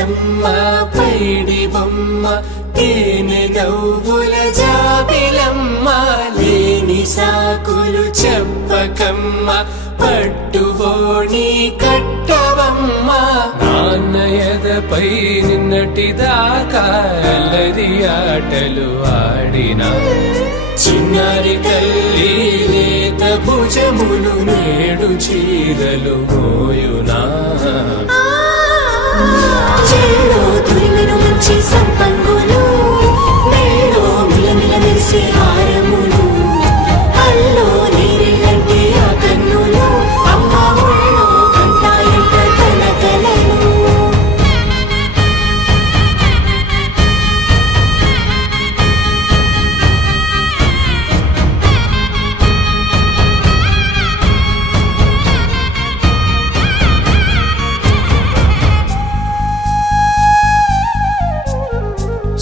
బతుకమ్మ పైడి బొమ్మ తేనె నవ్వుల జాబిలమ్మ లేని సాకులు చెప్పకమ్మ పట్టువోణి కట్టవమ్మ నాన్నయదపై నిన్నటిదాకా అల్లరి ఆటలు ఆడినా చిన్నారి తల్లి లేత భుజములు నేడు చీరలు మోయునా చెల్లో తురిమెను మంచి సంపంగులు మెల్లో మిలమిల మెరిసే హారములు అల్లో నీరెళ్ళంటే ఆ కన్నులు అమ్మ ఒళ్ళో కంటాయంట తన కలలు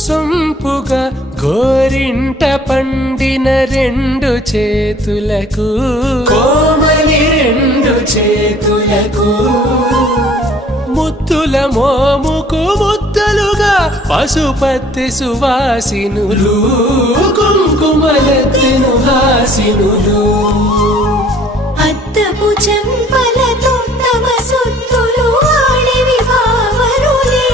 సొంపుగా గోరింట పండిన రెండు చేతులకు కోమలి రెండు చేతులకు ముత్తుల మోముకు ముద్దలుగా పసుపత్తి సువాసినులు కుంకుమలెత్తిను హాసినులు అద్దపు చెంపలతో తమ సొత్తులు ఆడివి బావరులే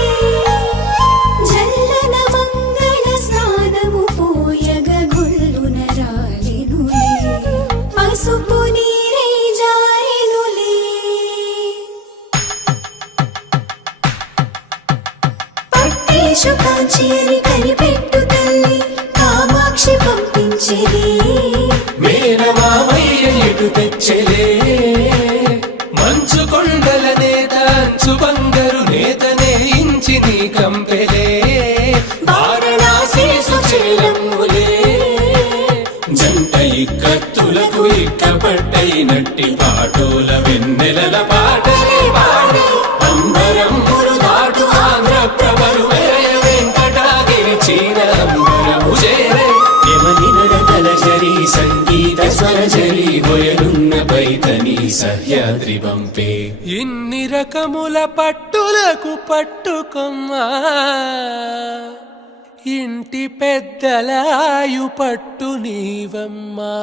జల్లన మంగళ స్నానము పోయగ గొల్లున రాలినులే పసుపు నీరై జారినులే పట్టేశు కాంచి అని కనిపెట్టు తల్లి కామాక్షి పంపించిరి మేనమామయ్య ఎటు తెచ్చలే మంచు కొండల నేత అంచు బంగారు నేతనే ఇంచి నీ కంపెలే వారణాసి సుచేలమ్ములే జంట ఇక్కత్తులకు ఇక్కపట్టైనట్టి పాటోల వెన్నెలల పాటలే పాడే అంబరములు దాటు ఆంధ్ర ప్రభలు వేయ వెంకటాగిరి చీన అంబరము చేరే యమని నడకల జరి సంగీత స్వరజరి హొయలున్న పైతని సహ్యాద్రి పంపే ఇన్ని రకముల పట్టులకు పట్టుకొమ్మా ఇంటి పెద్దలాయు పట్టు నీవమ్మా.